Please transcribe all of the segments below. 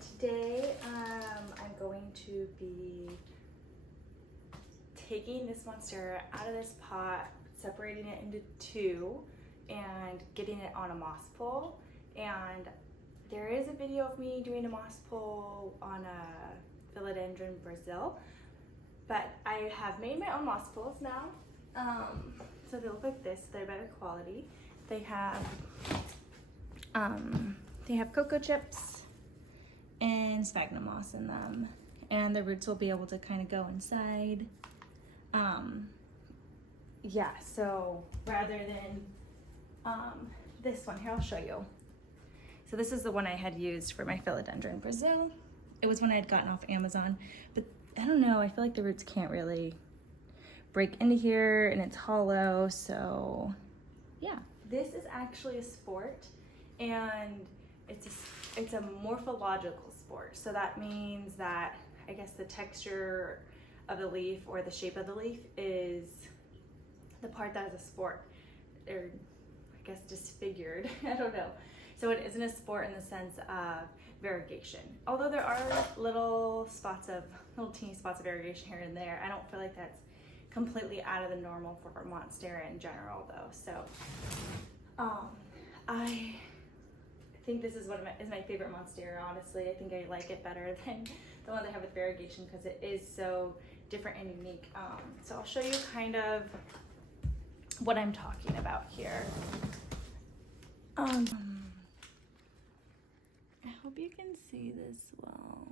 Today I'm going to be taking this Monstera out of this pot, separating it into two, and getting it on a moss pole. And there is a video of me doing a moss pole on a philodendron Brazil, but I have made my own moss poles now. So they look like this. They're better quality. They have cocoa chips and sphagnum moss in them, and the roots will be able to kind of go inside. Yeah, so rather than this one here, I'll show you. So this is the one I had used for my philodendron Brazil. It was one I had gotten off Amazon, but I don't know, I feel like the roots can't really break into here, and it's hollow, so yeah. This is actually a sport, and it's a morphological sport. So that means that, I guess, the texture of the leaf or the shape of the leaf is the part that is a sport, or I guess disfigured. I don't know. So it isn't a sport in the sense of variegation. Although there are little teeny spots of variegation here and there, I don't feel like that's completely out of the normal for Monstera in general, though. So I think this is my favorite Monstera, honestly. I think I like it better than the one they have with variegation because it is so different and unique. So I'll show you kind of what I'm talking about here. I hope you can see this well.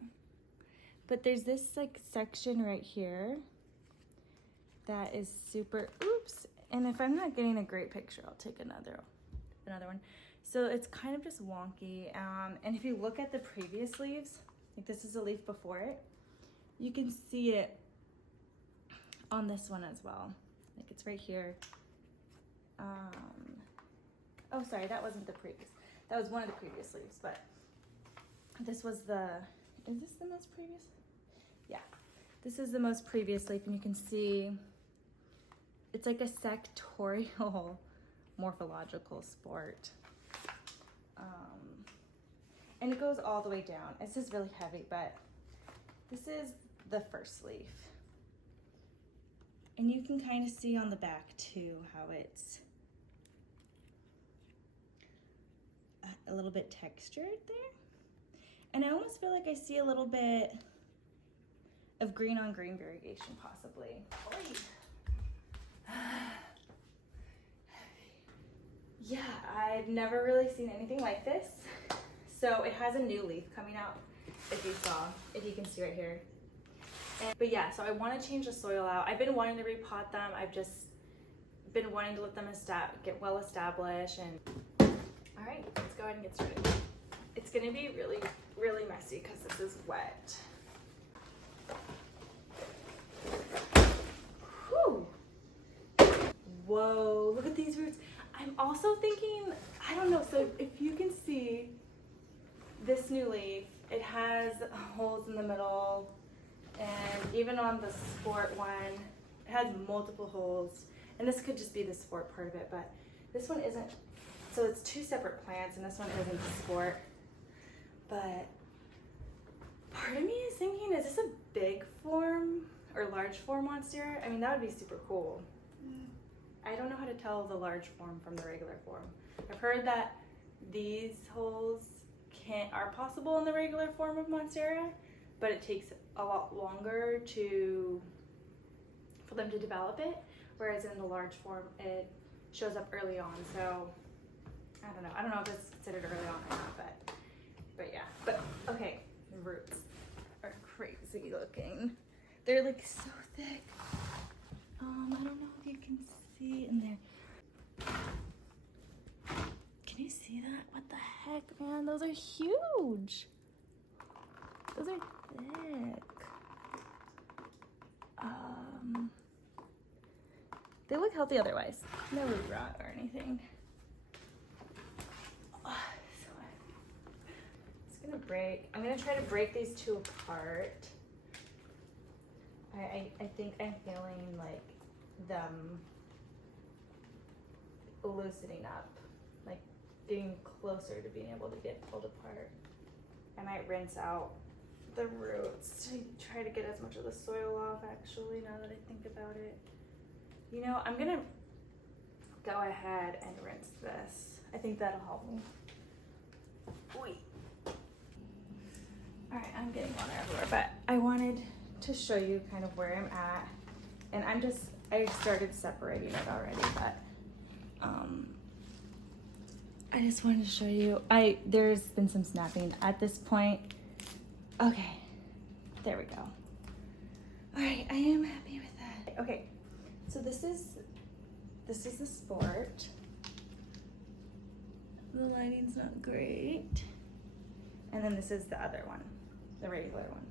But there's this like section right here that is super, oops. And if I'm not getting a great picture, I'll take another one. So it's kind of just wonky. And if you look at the previous leaves, like this is a leaf before it, you can see it on this one as well. Like it's right here. Oh, sorry, that wasn't the previous. That was one of the previous leaves, but this was is this the most previous? Yeah, this is the most previous leaf, and you can see it's like a sectorial morphological sport. And it goes all the way down. This is really heavy, but this is the first leaf. And you can kind of see on the back too how it's a little bit textured there. And I almost feel like I see a little bit of green on green variegation possibly. Yeah, I've never really seen anything like this. So it has a new leaf coming out, if you can see right here. But yeah, so I want to change the soil out. I've been wanting to repot them. I've just been wanting to let them get well established. And all right, let's go ahead and get started. It's gonna be really, really messy because this is wet. Whew. Whoa, look at these roots. I'm also thinking, I don't know, so if you can see this new leaf, it has holes in the middle, and even on the sport one, it has multiple holes. And this could just be the sport part of it, but this one isn't. So it's two separate plants, and this one isn't the sport. But part of me is thinking, is this a big form or large form Monstera? I mean, that would be super cool. I don't know how to tell the large form from the regular form. I've heard that these holes are possible in the regular form of Monstera, but it takes a lot longer for them to develop it, whereas in the large form it shows up early on. So I don't know if it's considered early on or not, but yeah. But okay, the roots are crazy looking. They're like so thick. I don't know if you can see in there. Can you see that? What the heck, man? Those are huge. Those are thick. They look healthy otherwise. No root rot or anything. So it's gonna break. I'm gonna try to break these two apart. I think I'm feeling like them loosening up, like getting closer to being able to get pulled apart. I might rinse out the roots to try to get as much of the soil off, actually, now that I think about it. You know, I'm gonna go ahead and rinse this. I think that'll help me. Wait. All right, I'm getting water everywhere, but I wanted to show you kind of where I'm at. And I started separating it already, but I just wanted to show you. There's been some snapping at this point. Okay, there we go. All right, I am happy with that. Okay, so this is the sport. The lighting's not great. And then this is the other one, the regular one,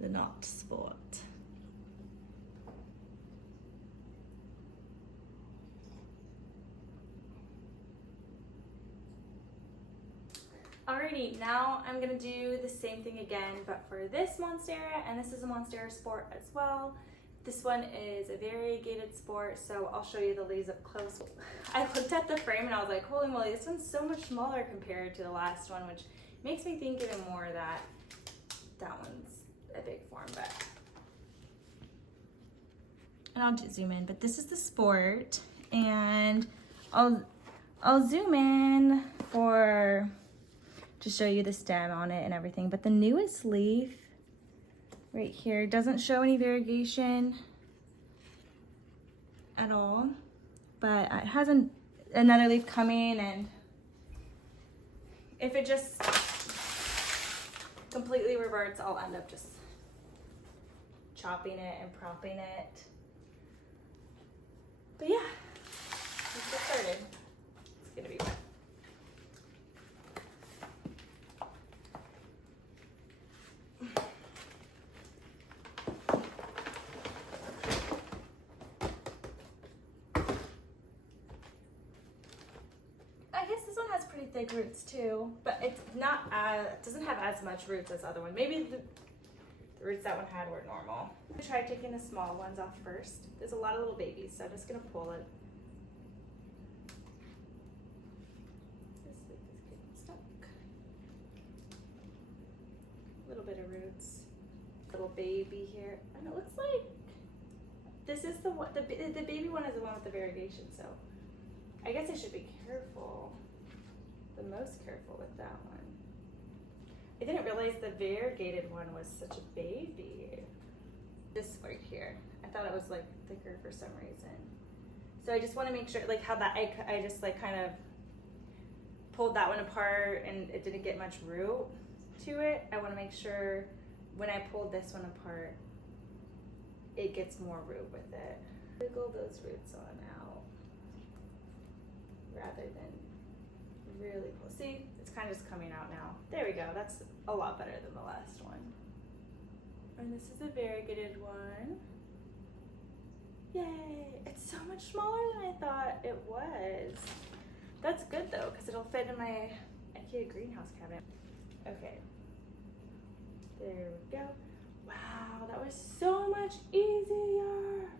the not sport. Alrighty, now I'm gonna do the same thing again, but for this Monstera, and this is a Monstera Sport as well. This one is a variegated sport, so I'll show you the leaves up close. I looked at the frame and I was like, holy moly, this one's so much smaller compared to the last one, which makes me think even more that that one's a big form, but. And I'll zoom in, but this is the sport, and I'll zoom in to show you the stem on it and everything, but the newest leaf right here doesn't show any variegation at all, but it has another leaf coming, and if it just completely reverts, I'll end up just chopping it and propping it. But yeah, let's get started. It's gonna be wet. Pretty thick roots too, but it's not it doesn't have as much roots as the other one. Maybe the roots that one had were normal. I'm gonna try taking the small ones off first. There's a lot of little babies, so I'm just gonna pull it. This leaf is getting stuck. A little bit of roots. Little baby here, and it looks like this is the one. The baby one is the one with the variegation, so I guess I should be careful. The most careful with that one. I didn't realize the variegated one was such a baby. This right here, I thought it was like thicker for some reason. So I just want to make sure, like how that I just like kind of pulled that one apart and it didn't get much root to it. I want to make sure when I pulled this one apart, it gets more root with it. Wiggle those roots on out rather than really cool. See, it's kind of just coming out now. There we go. That's a lot better than the last one. And this is a variegated one. Yay! It's so much smaller than I thought it was. That's good though, because it'll fit in my IKEA greenhouse cabinet. Okay. There we go. Wow, that was so much easier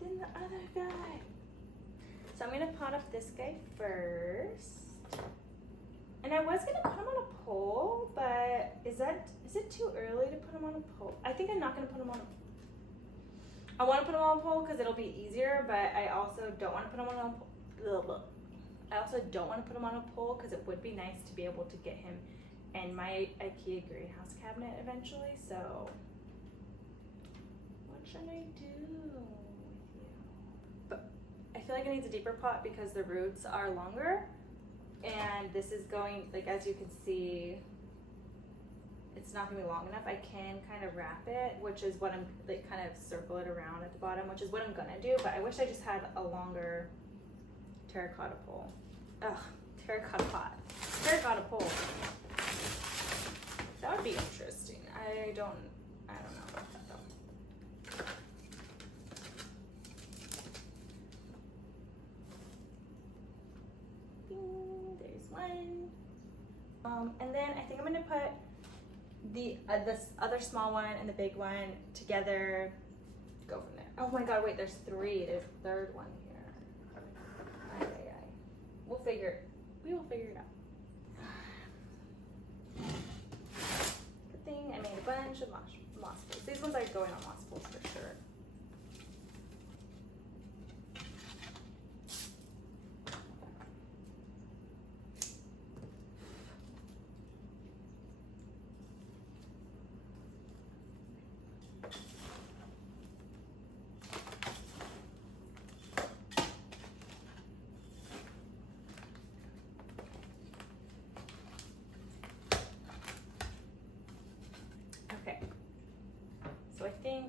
than the other guy. So I'm gonna pot up this guy first. And I was gonna put him on a pole, but is it too early to put him on a pole? I think I'm not gonna put him on I wanna put him on a pole because it'll be easier, but I also don't wanna put him on a pole. I also don't wanna put him on a pole because it would be nice to be able to get him in my IKEA greenhouse cabinet eventually, so what should I do? I feel like it needs a deeper pot because the roots are longer, and this is going, like as you can see, it's not gonna be long enough. I can kind of wrap it, which is what I'm like kind of circle it around at the bottom, which is what I'm gonna do, but I wish I just had a longer terracotta pole. Ugh, terracotta pot. Terracotta pole. That would be interesting. I don't know about that though. There's one. And then I think I'm gonna put this other small one and the big one together. Go from there. Oh my god, wait, there's three. There's a third one here. We will figure it out.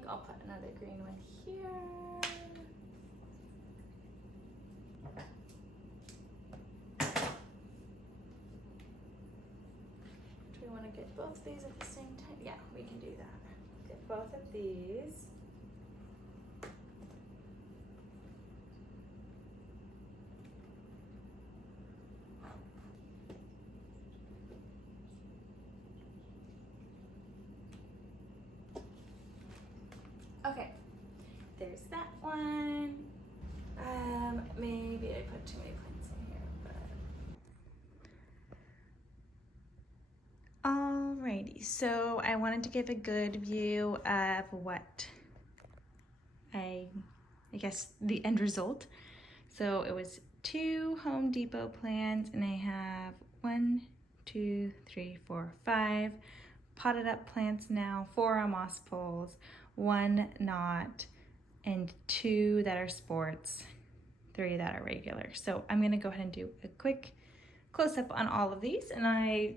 I'll put another green one here. Do we want to get both these at the same time? Yeah, we can do that. Get both of these. Okay, there's that one. Maybe I put too many plants in here, but. Alrighty, so I wanted to give a good view of what I guess the end result. So it was 2 Home Depot plants, and I have 1, 2, 3, 4, 5 potted up plants now, 4 are moss poles, 1 not, and 2 that are sports, 3 that are regular. So I'm gonna go ahead and do a quick close-up on all of these, and I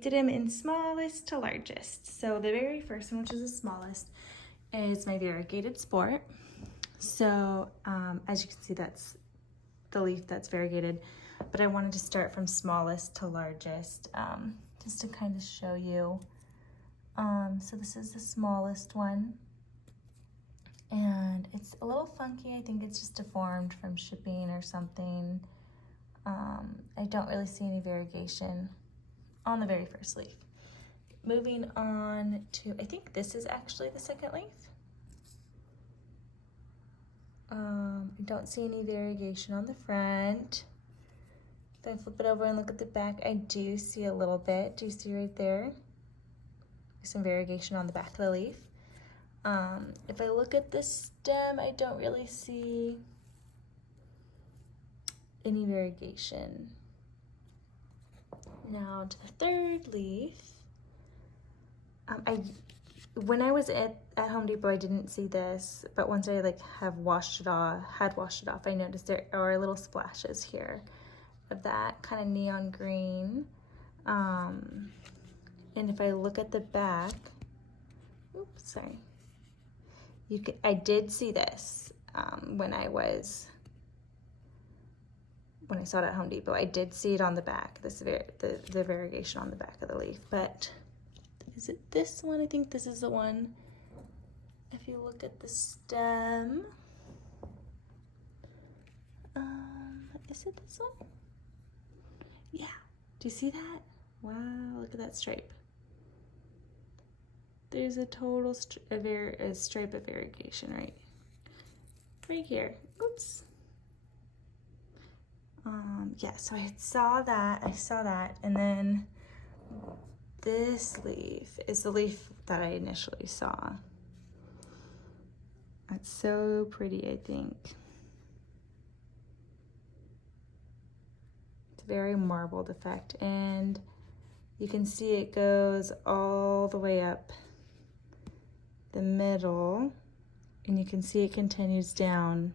did them in smallest to largest. So the very first one, which is the smallest, is my variegated sport. So as you can see, that's the leaf that's variegated, but I wanted to start from smallest to largest, just to kind of show you. So this is the smallest one, and it's a little funky. I think it's just deformed from shipping or something. I don't really see any variegation on the very first leaf. Moving on to, I think this is actually the second leaf. I don't see any variegation on the front. If I flip it over and look at the back, I do see a little bit. Do you see right there? Some variegation on the back of the leaf. If I look at the stem, I don't really see any variegation. Now to the third leaf. When I was at Home Depot, I didn't see this, but once I had washed it off, I noticed there are little splashes here of that kind of neon green. And if I look at the back, oops, sorry. I did see this when I saw it at Home Depot. I did see it on the back, the variegation on the back of the leaf, but is it this one? I think this is the one. If you look at the stem, is it this one? Yeah, do you see that? Wow, look at that stripe. There's a total stripe of variegation right here. Oops. Yeah, so I saw that, and then this leaf is the leaf that I initially saw. It's so pretty, I think. It's very marbled effect, and you can see it goes all the way up the middle, and you can see it continues down.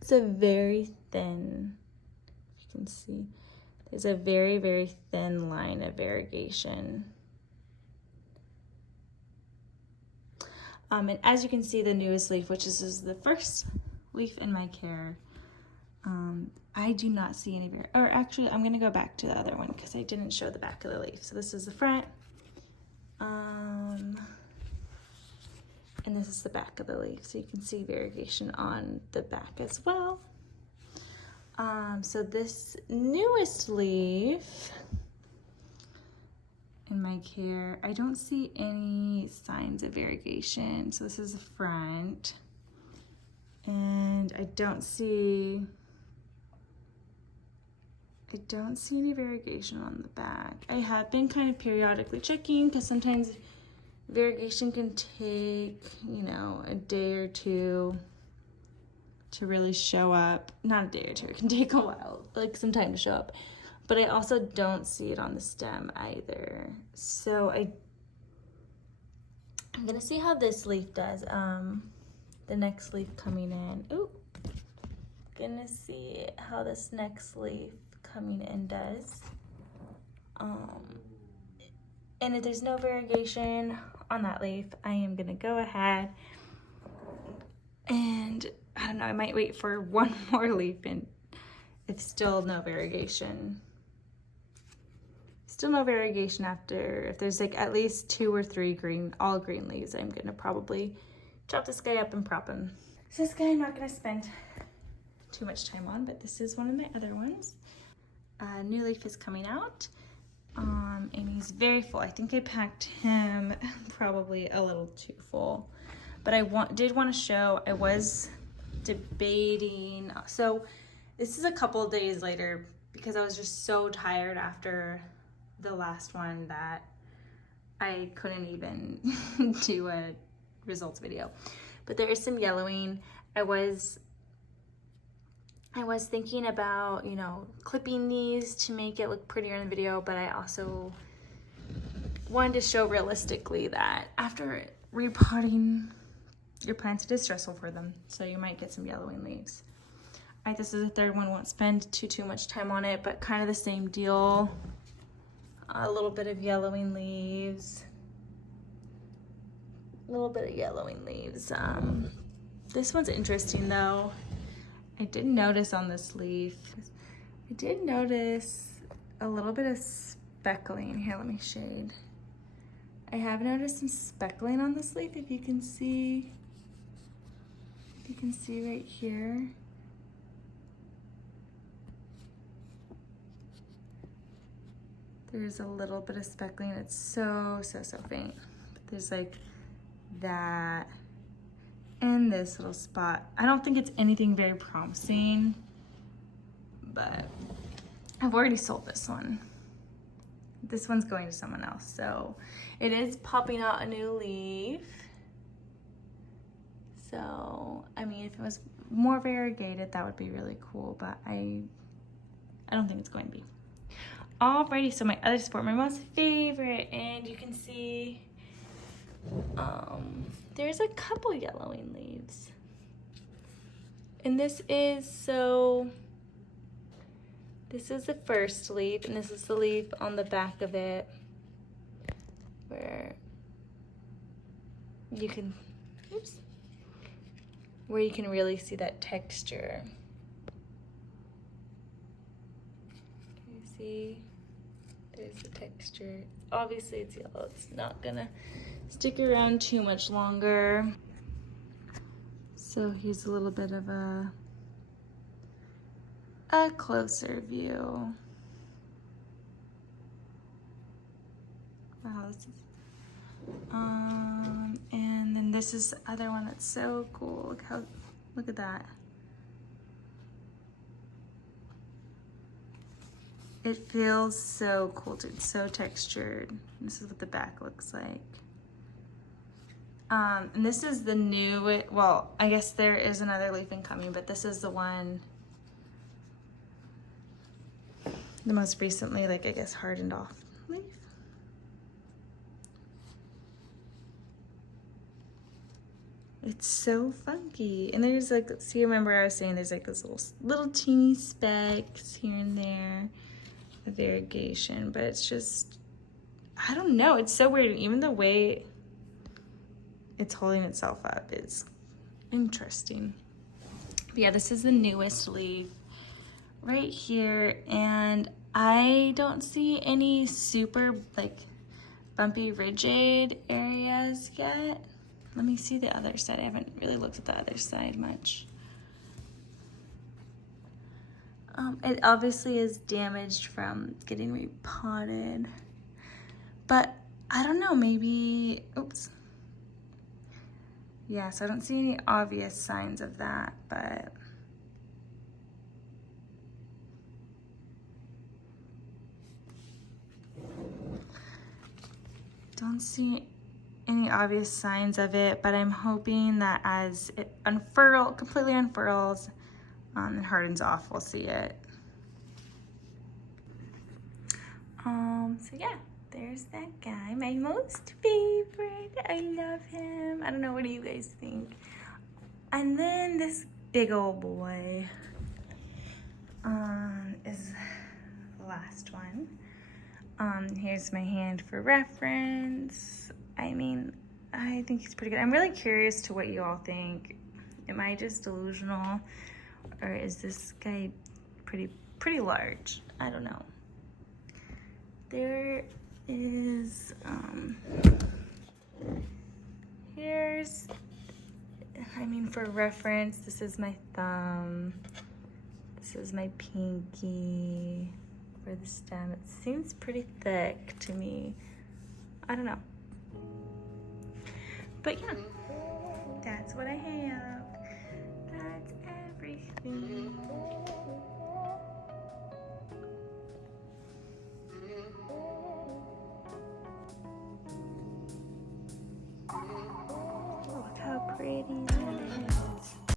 It's a very thin, you can see, there's a very, very thin line of variegation. And as you can see, the newest leaf, which is the first leaf in my care, I do not see any or actually, I'm gonna go back to the other one because I didn't show the back of the leaf. So this is the front, and this is the back of the leaf. So you can see variegation on the back as well. So this newest leaf in my care, I don't see any signs of variegation. So this is the front, and I don't see any variegation on the back. I have been kind of periodically checking because sometimes variegation can take, a day or two to really show up. Not a day or two, it can take a while, some time to show up. But I also don't see it on the stem either. So I'm gonna see how this leaf does. The next leaf coming in. Ooh, gonna see how this next leaf coming in does. And if there's no variegation on that leaf, I am gonna go ahead and, I don't know, I might wait for one more leaf, and if still no variegation, after, if there's like at least 2 or 3 green, all green leaves, I'm gonna probably chop this guy up and prop him. So this guy I'm not gonna spend too much time on, but this is one of my other ones. A new leaf is coming out, and he's very full. I think I packed him probably a little too full, but I did want to show, I was debating, so this is a couple of days later because I was just so tired after the last one that I couldn't even do a results video. But there is some yellowing. I was thinking about, you know, clipping these to make it look prettier in the video, but I also wanted to show realistically that after repotting your plants, it is stressful for them, so you might get some yellowing leaves. All right, this is the third one. Won't spend too much time on it, but kind of the same deal. A little bit of yellowing leaves. This one's interesting though. I did notice on this leaf, I did notice a little bit of speckling. Here, let me shade. I have noticed some speckling on this leaf, if you can see. You can see right here. There's a little bit of speckling. It's so faint. But there's like that and this little spot. I don't think it's anything very promising, but I've already sold this one. This one's going to someone else. So it is popping out a new leaf. So, I mean, if it was more variegated, that would be really cool, but I don't think it's going to be. Alrighty, so my other sport, my most favorite, and you can see there's a couple yellowing leaves. And this is the first leaf, and this is the leaf on the back of it where you can, where you can really see that texture. Can you see? There's the texture. Obviously it's yellow. It's not gonna stick around too much longer. So here's a little bit of a closer view. Wow, this is, and then this is the other one that's so cool. Look at that. It feels so cool, too. It's so textured. This is what the back looks like. And this is the new, well, I guess there is another leaf incoming, but this is the one, the most recently, like, I guess, hardened off leaf. It's so funky. And there's like, see, remember I was saying there's like those little teeny specks here and there of variegation, but it's just, I don't know, it's so weird. Even the way it's holding itself up is interesting. But yeah, this is the newest leaf right here, and I don't see any super like bumpy rigid areas yet. Let me see the other side. I haven't really looked at the other side much. It obviously is damaged from getting repotted, but I don't know, maybe, oops. Yeah, so I don't see any obvious signs of that, but don't see any obvious signs of it, but I'm hoping that as it completely unfurls and hardens off, we'll see it. So yeah, there's that guy, my most favorite. I love him. I don't know, what do you guys think? And then this big old boy is the last one. Here's my hand for reference. I mean, I think he's pretty good. I'm really curious to what you all think. Am I just delusional, or is this guy pretty large? I don't know. There is, here's, I mean, for reference, this is my thumb. This is my pinky for the stem. It seems pretty thick to me. I don't know. But yeah, that's what I have. That's everything.